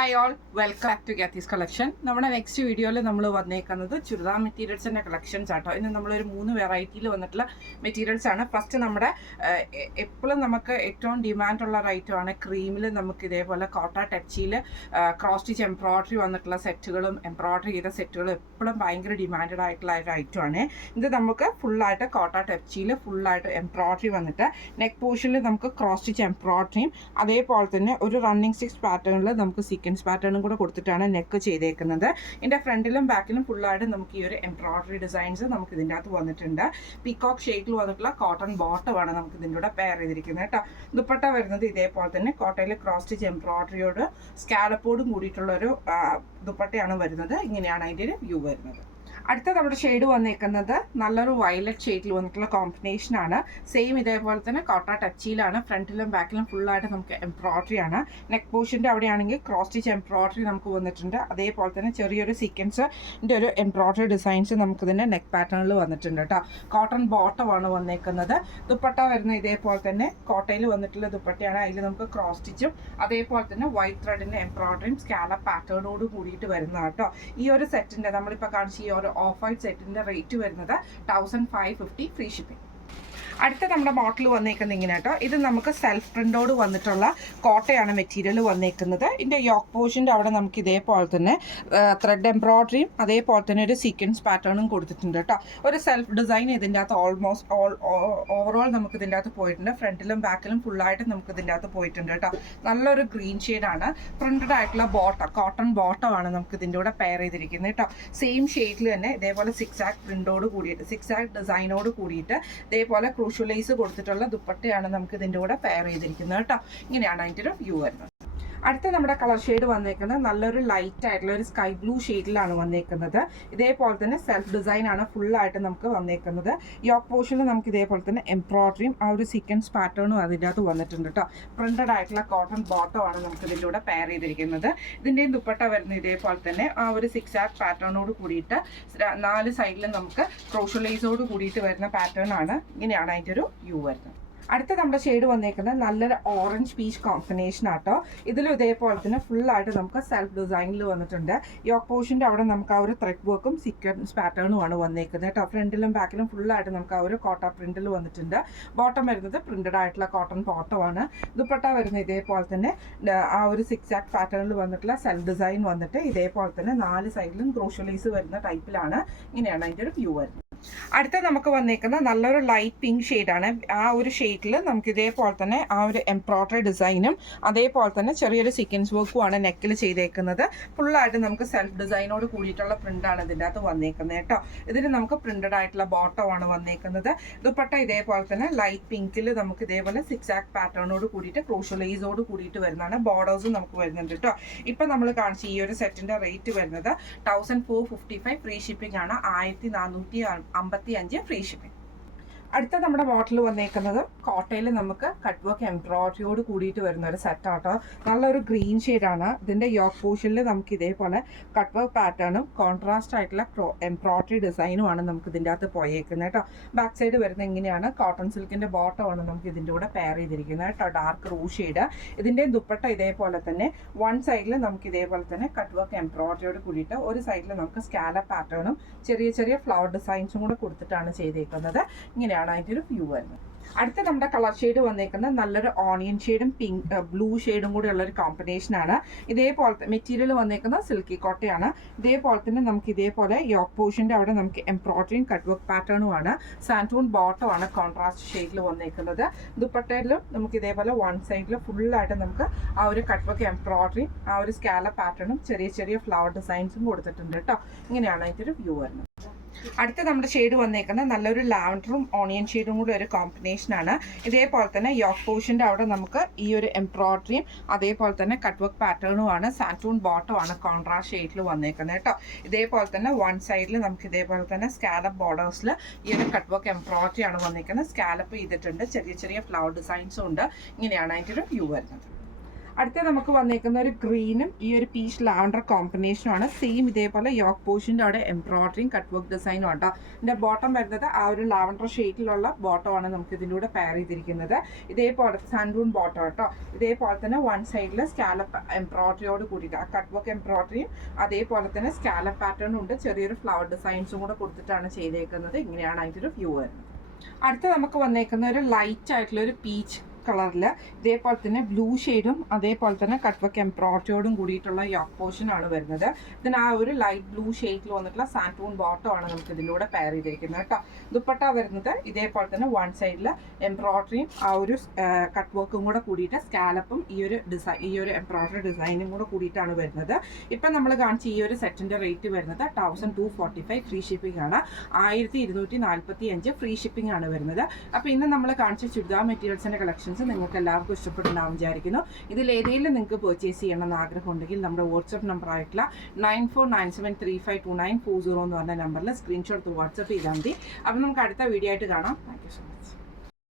Hi all welcome back to ഗാത്തീസ് collection. നമ്മുടെ next വീഡിയോയിൽ നമ്മൾ വന്നേക്കുന്നത് ചുരിദാർ മെറ്റീരിയൽസിൻ്റെ കളക്ഷൻസ് ആട്ടോ. ഇന്ന് നമ്മളൊരു 3 വെറൈറ്റിയിൽ വന്നിട്ടുള്ള മെറ്റീരിയൽസ് ആണ്. ഫസ്റ്റ് നമ്മുടെ എപ്പോഴും നമുക്ക് ഏറ്റവും ഡിമാൻഡുള്ള ഒരു ഐറ്റമാണ് ക്രീമിൽ നമുക്ക് ഇതേപോലെ കോട്ട ടച്ചിയിൽ ക്രോസ് സ്റ്റിച്ച് എംബ്രോയ്ഡറി വന്നിട്ടുള്ള സെറ്റുകളും എംബ്രോയ്ഡറി ചെയ്ത സെറ്റുകളും എപ്പോഴും ഭയങ്കര ഡിമാൻഡഡ് ആയിട്ടുള്ള ഒരു ഐറ്റമാണ്. ഇത് നമുക്ക് ഫുള്ളായിട്ട് കോട്ട ടച്ചിയിൽ ഫുള്ളായിട്ട് എംബ്രോയ്ഡറി വന്നിട്ട് നെക്ക് പോർഷനിൽ നമുക്ക് ക്രോസ് സ്റ്റിച്ച് എംബ്രോയ്ഡറിയും അതേപോലെ തന്നെ ഒരു റണ്ണിങ് സ്റ്റിച്ച് പാറ്റേണിൽ നമുക്ക് സീക്വൻസ് പാറ്റേണും കൂടെ കൊടുത്തിട്ടാണ് നെക്ക് ചെയ്തേക്കുന്നത്. ഇതിൻ്റെ ഫ്രണ്ടിലും ബാക്കിലും ഫുള്ളായിട്ട് നമുക്ക് ഈ ഒരു എംബ്രോയ്ഡറി ഡിസൈൻസ് നമുക്ക് ഇതിൻ്റെ അകത്ത് വന്നിട്ടുണ്ട്. പീകോക്ക് ഷെയ്ഡിൽ വന്നിട്ടുള്ള കോട്ടൺ ബോട്ടമാണ് നമുക്ക് ഇതിൻ്റെ കൂടെ പെയർ ചെയ്തിരിക്കുന്നത് കേട്ടോ. ദുപ്പട്ട വരുന്നത് ഇതേപോലെ തന്നെ കോട്ടയിൽ ക്രോസ് സ്റ്റിച്ച് എംബ്രോയ്ഡറിയോട് സ്കാലപ്പോടും കൂടിയിട്ടുള്ള ഒരു ദുപ്പട്ടയാണ് വരുന്നത്. ഇങ്ങനെയാണ് അതിൻ്റെ ഒരു വ്യൂ വരുന്നത്. അടുത്ത നമ്മുടെ ഷെയ്ഡ് വന്നേക്കുന്നത് നല്ലൊരു വയലറ്റ് ഷെയ്ഡിൽ വന്നിട്ടുള്ള കോമ്പിനേഷനാണ്. സെയിം ഇതേപോലെ തന്നെ കോട്ട ടച്ചിയിലാണ്. ഫ്രണ്ടിലും ബാക്കിലും ഫുള്ളായിട്ട് നമുക്ക് എംബ്രോയ്ഡറി ആണ്. നെക്ക് പോർഷൻ്റെ അവിടെയാണെങ്കിൽ ക്രോസ് സ്റ്റിച്ച് എംബ്രോയ്ഡറി നമുക്ക് വന്നിട്ടുണ്ട്. അതേപോലെ തന്നെ ചെറിയൊരു സീക്വൻസിൻ്റെ ഒരു എംബ്രോയ്ഡറി ഡിസൈൻസ് നമുക്കിതിൻ്റെ നെക്ക് പാറ്റേണിൽ വന്നിട്ടുണ്ട് കേട്ടോ. കോട്ടൺ ബോട്ടമാണ് വന്നേക്കുന്നത്. ദുപ്പട്ട വരുന്ന ഇതേപോലെ തന്നെ കോട്ടയിൽ വന്നിട്ടുള്ള ദുപ്പട്ടയാണ്. അതിൽ നമുക്ക് ക്രോസ് സ്റ്റിച്ചും അതേപോലെ തന്നെ വൈറ്റ് ത്രെഡിൻ്റെ എംബ്രോയ്ഡറിയും സ്കാലപ്പ് പാറ്റേണോട് കൂടിയിട്ട് വരുന്നതാണ് കേട്ടോ. ഈ ഒരു സെറ്റിൻ്റെ നമ്മളിപ്പോൾ കാണിച്ച ഈ ഒരു ഓഫ് വൈറ്റ് സെറ്റിൻ്റെ റേറ്റ് വരുന്നത് 1550 ഫ്രീ ഷിപ്പിംഗ്. അടുത്ത നമ്മുടെ മോഡൽ വന്നേക്കുന്നത് ഇങ്ങനെ കേട്ടോ. ഇത് നമുക്ക് സെൽഫ് പ്രിൻ്റോട് വന്നിട്ടുള്ള കോട്ടയാണ് മെറ്റീരിയൽ വന്നേക്കുന്നത്. ഇതിൻ്റെ യോക്ക് പോർഷൻ്റെ അവിടെ നമുക്ക് ഇതേപോലെ തന്നെ ത്രെഡ് എംബ്രോയ്ഡറിയും അതേപോലെ തന്നെ ഒരു സീക്വൻസ് പാറ്റേണും കൊടുത്തിട്ടുണ്ട് കേട്ടോ. ഒരു സെൽഫ് ഡിസൈൻ ഇതിൻ്റെ അകത്ത് ഓൾമോസ്റ്റ് ഓവറോൾ നമുക്ക് ഇതിൻ്റെ അകത്ത് പോയിട്ടുണ്ട്. ഫ്രണ്ടിലും ബാക്കിലും ഫുള്ളായിട്ട് നമുക്ക് ഇതിൻ്റെ അകത്ത് പോയിട്ടുണ്ട് കേട്ടോ. നല്ലൊരു ഗ്രീൻ ഷെയ്ഡാണ്. പ്രിൻറ്റഡ് ആയിട്ടുള്ള കോട്ടൺ ബോട്ടമാണ് നമുക്ക് ഇതിൻ്റെ കൂടെ പെയർ ചെയ്തിരിക്കുന്നത് കേട്ടോ. സെയിം ഷെയ്ഡിൽ തന്നെ ഇതേപോലെ സിക്സ് ആക്ക് പ്രിൻ്റോട് കൂടിയിട്ട് സിക്സ് ആക്ക് ഡിസൈനോട് കൂടിയിട്ട് ഇതേപോലെ ക്രൂഷ്യലൈസ് കൊടുത്തിട്ടുള്ള ദുപ്പട്ടയാണ് നമുക്ക് ഇതിൻ്റെ കൂടെ പെയർ ചെയ്തിരിക്കുന്നത് കേട്ടോ. ഇങ്ങനെയാണ് അതിൻ്റെ ഒരു വ്യൂ വരുന്നത്. അടുത്ത നമ്മുടെ കളർ ഷെയ്ഡ് വന്നേക്കുന്നത് നല്ലൊരു ലൈറ്റ് ആയിട്ടുള്ള ഒരു സ്കൈ ബ്ലൂ ഷെയ്ഡിലാണ് വന്നേക്കുന്നത്. ഇതേപോലെ തന്നെ സെൽഫ് ഡിസൈൻ ആണ് ഫുള്ളായിട്ട് നമുക്ക് വന്നേക്കുന്നത്. യോക്ക് പോർഷനിൽ നമുക്ക് ഇതേപോലെ തന്നെ എംബ്രോയ്ഡറിയും ആ ഒരു സീക്വൻസ് പാറ്റേണും അതിൻ്റെ അകത്ത് വന്നിട്ടുണ്ട് കേട്ടോ. പ്രിന്റഡ് ആയിട്ടുള്ള കോട്ടൺ ബോട്ടമാണ് നമുക്ക് ഇതിൻ്റെ കൂടെ പെയർ ചെയ്തിരിക്കുന്നത്. ഇതിൻ്റെയും ദുപ്പട്ട വരുന്നത് ഇതേപോലെ തന്നെ ആ ഒരു സിക്സ് ആക്ക് പാറ്റേണോട് കൂടിയിട്ട് 4 സൈഡിലും നമുക്ക് ക്രോഷ്യലൈസോട് കൂടിയിട്ട് വരുന്ന പാറ്റേൺ ആണ്. ഇങ്ങനെയാണ് അതിൻ്റെ ഒരു വ്യൂ വരുന്നത്. അടുത്ത നമ്മുടെ ഷെയ്ഡ് വന്നേക്കുന്നത് നല്ലൊരു ഓറഞ്ച് പീച്ച് കോമ്പിനേഷൻ ആട്ടോ. ഇതിലും ഇതേപോലെ തന്നെ ഫുള്ളായിട്ട് നമുക്ക് സെൽഫ് ഡിസൈനിൽ വന്നിട്ടുണ്ട്. യോക്ക് പോർഷൻ്റെ അവിടെ നമുക്ക് ആ ഒരു ത്രെഡ് വർക്കും സീക്വൻസ് പാറ്റേണുമാണ് വന്നേക്കുന്നത് കേട്ടോ. ഫ്രണ്ടിലും ബാക്കിലും ഫുള്ളായിട്ട് നമുക്ക് ആ ഒരു കോട്ട പ്രിന്റിൽ വന്നിട്ടുണ്ട്. ബോട്ടം വരുന്നത് പ്രിന്റഡ് ആയിട്ടുള്ള കോട്ടൺ ബോട്ടമാണ്. ദുപ്പട്ട വരുന്നത് ഇതേപോലെ തന്നെ ആ ഒരു സിക്സ് ആക്ക് പാറ്റേണിൽ വന്നിട്ടുള്ള സെൽഫ് ഡിസൈൻ വന്നിട്ട് ഇതേപോലെ തന്നെ 4 സൈഡിലും ക്രോഷ്യലൈസ് വരുന്ന ടൈപ്പിലാണ്. ഇങ്ങനെയാണ് അതിൻ്റെ ഒരു വ്യൂ വരുന്നത്. അടുത്ത നമുക്ക് വന്നേക്കുന്ന നല്ലൊരു ലൈറ്റ് പിങ്ക് ഷെയ്ഡാണ്. ആ ഒരു ഷെയ്ഡിൽ നമുക്ക് ഇതേപോലെ തന്നെ ആ ഒരു എംബ്രോയ്ഡറി ഡിസൈനും അതേപോലെ തന്നെ ചെറിയൊരു സീക്വൻസ് വർക്കുമാണ് നെക്കിൽ ചെയ്തേക്കുന്നത്. ഫുള്ളായിട്ട് നമുക്ക് സെൽഫ് ഡിസൈനോട് കൂടിയിട്ടുള്ള പ്രിൻ്റാണ് ഇതിൻ്റെ അകത്ത് വന്നേക്കുന്നത് കേട്ടോ. ഇതിന് നമുക്ക് പ്രിന്റഡ് ആയിട്ടുള്ള ബോട്ടമാണ് വന്നേക്കുന്നത്. ദുപ്പട്ട ഇതേപോലെ തന്നെ ലൈറ്റ് പിങ്കിൽ നമുക്ക് ഇതേപോലെ സിക്സ് ആക്ക് പാറ്റേണോട് കൂടിയിട്ട് ക്രോഷ്യലൈസോട് കൂടിയിട്ട് വരുന്നതാണ്. ബോർഡേഴ്സും നമുക്ക് വരുന്നുണ്ട് കേട്ടോ. ഇപ്പം നമ്മൾ കാണിച്ച ഈ ഒരു സെറ്റിൻ്റെ റേറ്റ് വരുന്നത് 1455 ഫ്രീ ഷിപ്പിംഗ് ആണ്. 1455 ഫ്രീ ഷിപ്പിംഗ്. അടുത്ത നമ്മുടെ മോഡൽ വന്നേക്കുന്നത് കോട്ടയിൽ നമുക്ക് കട്ട് വർക്ക് എംബ്രോയ്ഡറിയോട് കൂടിയിട്ട് വരുന്ന ഒരു സെറ്റാട്ടോ. നല്ലൊരു ഗ്രീൻ ഷെയ്ഡാണ്. ഇതിൻ്റെ യോക്ക് പോർഷനിൽ നമുക്ക് ഇതേപോലെ കട്ട് വർക്ക് പാറ്റേണും കോൺട്രാസ്റ്റ് ആയിട്ടുള്ള എംബ്രോയ്ഡറി ഡിസൈനുമാണ് നമുക്ക് ഇതിൻ്റെ അകത്ത് പോയേക്കുന്നത് കേട്ടോ. ബാക്ക് സൈഡ് വരുന്നത് ഇങ്ങനെയാണ്. കോട്ടൺ സിൽക്കിൻ്റെ ബോട്ടമാണ് നമുക്ക് ഇതിൻ്റെ കൂടെ പെയർ ചെയ്തിരിക്കുന്നത് കേട്ടോ. Dark room shade. ഇതിൻ്റെ ദുപ്പട്ട ഇതേപോലെ തന്നെ വൺ സൈഡിൽ നമുക്ക് ഇതേപോലെ തന്നെ കട്ട് വർക്ക് എംബ്രോയ്ഡറിയോട് കൂടിയിട്ട് ഒരു സൈഡിൽ നമുക്ക് സ്കാലപ്പ് പാറ്റേണും ചെറിയ ചെറിയ ഫ്ലവർ ഡിസൈൻസും കൂടെ കൊടുത്തിട്ടാണ് ചെയ്തേക്കുന്നത്. ഇങ്ങനെയാണ് അതിൻ്റെ ഒരു വ്യൂ വരുന്നത്. അടുത്ത നമ്മുടെ കളർ ഷെയ്ഡ് വന്നേക്കുന്നത് നല്ലൊരു ഓണിയൻ ഷെയ്ഡും ബ്ലൂ ഷെയ്ഡും കൂടി ഉള്ളൊരു കോമ്പിനേഷനാണ്. ഇതേപോലത്തെ മെറ്റീരിയൽ വന്നേക്കുന്നത് സിൽക്കി കോട്ടയാണ്. ഇതേപോലെ തന്നെ നമുക്ക് ഇതേപോലെ യോക്ക് പോർഷൻ്റെ അവിടെ നമുക്ക് എംബ്രോയ്ഡറിയും കട്ട് വർക്ക് പാറ്റേണുമാണ്. സാൻറ്റൂൺ ബോട്ടമാണ് കോൺട്രാസ്റ്റ് ഷെയ്ഡിൽ വന്നേക്കുന്നത്. ദുപ്പട്ടയിലും നമുക്ക് ഇതേപോലെ വൺ സൈഡിൽ ഫുള്ളായിട്ട് നമുക്ക് ആ ഒരു കട്ട് വർക്ക് എംബ്രോയ്ഡറിയും ആ ഒരു സ്കാലപ്പ് പാറ്റേണും ചെറിയ ചെറിയ ഫ്ലവർ ഡിസൈൻസും കൊടുത്തിട്ടുണ്ട് കേട്ടോ. ഇങ്ങനെയാണ് അതിൻ്റെ ഒരു വ്യൂ വരുന്നത്. അടുത്ത നമ്മുടെ ഷെയ്ഡ് വന്നേക്കുന്നത് നല്ലൊരു ലാവൻഡറും ഓണിയൻ ഷെയ്ഡും കൂടി ഒരു കോമ്പിനേഷനാണ്. ഇതേപോലെ തന്നെ യോക്ക് പോർഷൻ്റെ അവിടെ നമുക്ക് ഈ ഒരു എംബ്രോയ്ഡറിയും അതേപോലെ തന്നെ കട്ട് വർക്ക് പാറ്റേണുമാണ്. സാൻറ്റൂൺ ബോട്ടമാണ് കോൺട്രാസ്റ്റ് ഷെയ്ഡിൽ വന്നേക്കുന്നത് കേട്ടോ. ഇതേപോലെ തന്നെ വൺ സൈഡിൽ നമുക്ക് ഇതേപോലെ തന്നെ സ്കാലപ്പ് ബോർഡേഴ്സിൽ ഈ ഒരു കട്ട് വർക്ക് എംബ്രോയ്ഡറി ആണ് വന്നേക്കുന്നത്. സ്കാലപ്പ് ചെയ്തിട്ടുണ്ട്. ചെറിയ ചെറിയ ഫ്ലവർ ഡിസൈൻസും ഉണ്ട്. ഇങ്ങനെയാണ് അതിൻ്റെ ഒരു വ്യൂ വരുന്നത്. അടുത്ത നമുക്ക് വന്നേക്കുന്ന ഒരു ഗ്രീനും ഈ ഒരു പീച്ച് ലാവൻഡർ കോമ്പിനേഷനുമാണ്. സെയിം ഇതേപോലെ യോക്ക് പോർഷൻ്റെ അവിടെ എംബ്രോയിഡറിയും കട്ട് വർക്ക് ഡിസൈനും ആണ്. ഇതിൻ്റെ ബോട്ടം വരുന്നത് ആ ഒരു ലാവൻഡർ ഷെയ്ഡിലുള്ള ബോട്ടമാണ് നമുക്ക് ഇതിലൂടെ പെയർ ചെയ്തിരിക്കുന്നത്. ഇതേപോലെ സാൻഡൂൺ ബോട്ടം കേട്ടോ. ഇതേപോലെ തന്നെ വൺ സൈഡിൽ സ്കാലപ്പ് എംബ്രോയിഡറിയോട് കൂടിയിട്ട് ആ കട്ട് വർക്ക് എംബ്രോയിഡറിയും അതേപോലെ തന്നെ സ്കാലപ്പ് പാറ്റേണും ഉണ്ട്. ചെറിയൊരു ഫ്ലവർ ഡിസൈൻസും കൂടെ കൊടുത്തിട്ടാണ് ചെയ്തേക്കുന്നത്. ഇങ്ങനെയാണ് അതിൻ്റെ ഒരു വ്യൂ വരുന്നത്. അടുത്ത നമുക്ക് വന്നേക്കുന്ന ഒരു ലൈറ്റ് ആയിട്ടുള്ള ഒരു പീച്ച് കളറിൽ ഇതേപോലെ തന്നെ ബ്ലൂ ഷെയ്ഡും അതേപോലെ തന്നെ കട്ട് വർക്ക് എംബ്രോയിഡറിയോടും കൂടിയിട്ടുള്ള യോക്ക് പോർഷനാണ് വരുന്നത്. ഇതിന് ആ ഒരു ലൈറ്റ് ബ്ലൂ ഷെയ്ഡിൽ വന്നിട്ടുള്ള സാൻഡൂൺ ബോട്ടമാണ് നമുക്ക് ഇതിലൂടെ പെയർ ചെയ്തിരിക്കുന്നത് കേട്ടോ. ദുപ്പട്ട വരുന്നത് ഇതേപോലെ തന്നെ വൺ സൈഡിൽ എംബ്രോയിഡറിയും ആ ഒരു കട്ട് വർക്കും കൂടെ കൂടിയിട്ട് സ്കാലപ്പും ഈ ഒരു എംബ്രോയിഡറി ഡിസൈനും കൂടെ കൂടിയിട്ടാണ് വരുന്നത്. ഇപ്പം നമ്മൾ കാണിച്ച ഈ ഒരു സെറ്റിൻ്റെ റേറ്റ് വരുന്നത് 1245 ഫ്രീ ഷിപ്പിംഗ് ആണ്. 1245 ഫ്രീ ഷിപ്പിംഗ് ആണ് വരുന്നത്. അപ്പോൾ ഇന്ന് നമ്മൾ കാണിച്ച ചുരിദാർ മെറ്റീരിയൽസിൻ്റെ കളക്ഷൻ നിങ്ങൾക്ക് എല്ലാവർക്കും ഇഷ്ടപ്പെട്ടുണ്ടാവും വിചാരിക്കുന്നു. ഇതിൽ ഏതെങ്കിലും നിങ്ങൾക്ക് പർച്ചേസ് ചെയ്യണമെന്ന് ആഗ്രഹം ഉണ്ടെങ്കിൽ നമ്മുടെ വാട്സപ്പ് നമ്പർ ആയിട്ടുള്ള 9497352940 എന്ന് പറഞ്ഞ നമ്പറിൽ സ്ക്രീൻഷോട്ട് വാട്സപ്പ് ചെയ്താൽ മതി. അപ്പോൾ നമുക്ക് അടുത്ത വീഡിയോ ആയിട്ട് കാണാം. Thank you so much.